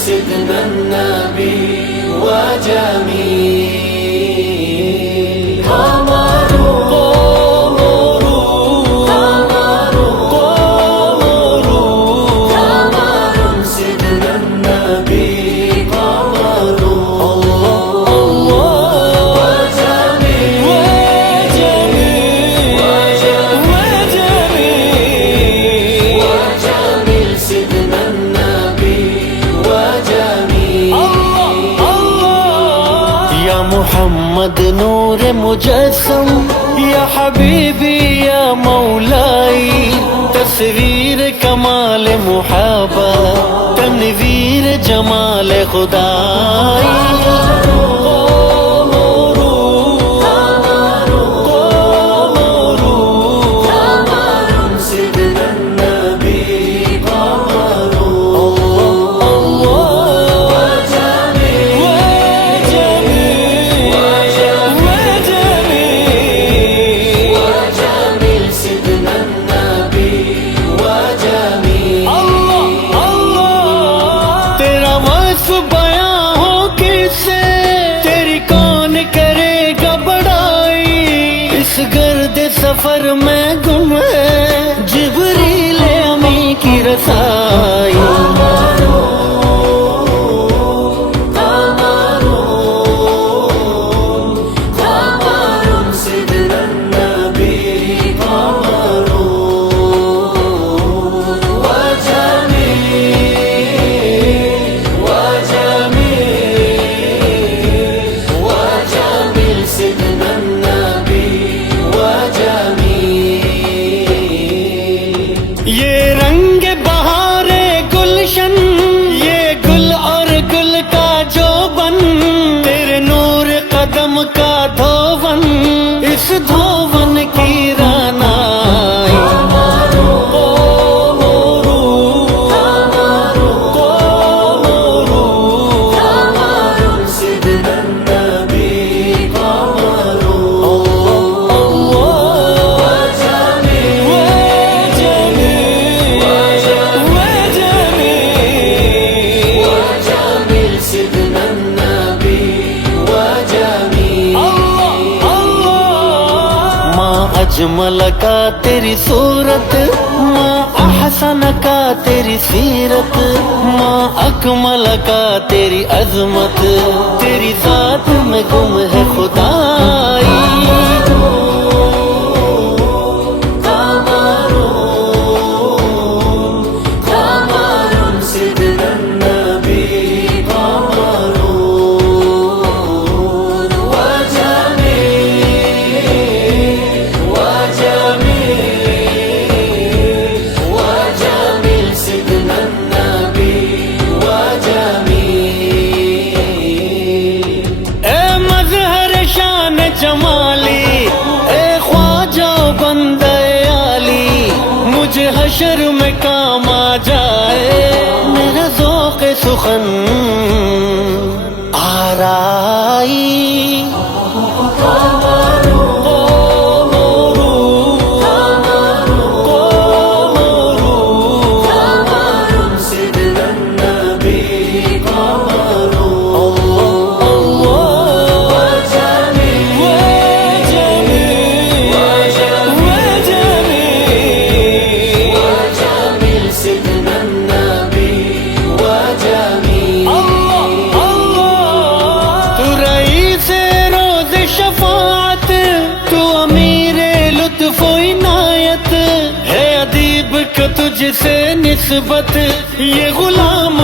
سيدنا النبي وجميل قمر قمر قمر قمر قمر سيدنا النبي قمر الله الله وجميل وجميل وجميل وجميل سيدنا النبي मोहम्मद नूर मुजस्सम या हबीबी या मौलाई तस्वीर कमाल मुहब्बा तनवीर जमाल खुदाई सफर में गुम है जिब्रील अमी की रसाई ये रंग बहारे गुलशन ये गुल और गुल का जोबन तेरे नूर कदम का धोवन इस धोवन की रानाई अजमल का तेरी सूरत माँ अहसन का तेरी सीरत माँ अकमल का तेरी अजमत तेरी जात में गुम है खुदाई जमाली ए ख्वाजा बंदे आली मुझे हशर में काम आ जाए मेरा ज़ौक़ सुखन आराई तुझसे निस्बत ये गुलाम